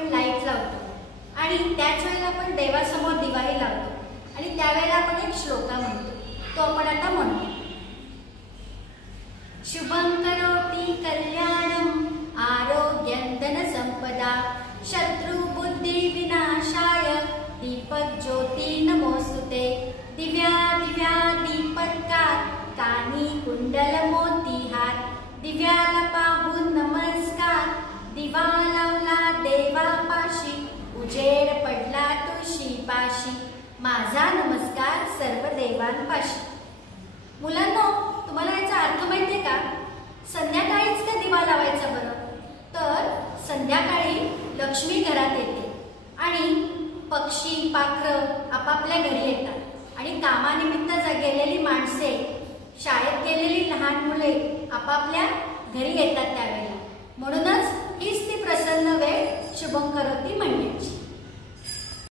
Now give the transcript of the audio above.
आपण लाईट लावतो आणि त्याच वेळेला आपण देवासमोर दिवाही लावतो आणि त्यावेळेला आपण एक श्लोका म्हणतो, तो आपण आता म्हणूया. शुभं करोति कल्याणं आरोग्यं धनसंपदा शत्रु बुद्धि विनाशाय दीपक ज्योति नमोस्तुते. दिव्या दिव्या दीपत्कार कानी कुंडल मोती हात, दिव्याला पाहून नमस्कार दिवा लावला देवापाशी, उजेड पडला तुळशीपाशी माझा नमस्कार सर्व देवांपाशी. मुलांनो, तुम्हाला याचा अर्थ माहितीये का? संध्याकाळीच का दिवा लावायचा बरं? तर संध्याकाळी लक्ष्मी घरात येते आणि पक्षी पाखरं आपापल्या घरी येतात आणि कामानिमित्त गेलेली माणसे, शाळेत गेलेली लहान मुले आपापल्या घरी येतात त्यावेळेला. म्हणूनच हीच ती प्रसन्न वेळ शुभं करोति म्हणण्याची.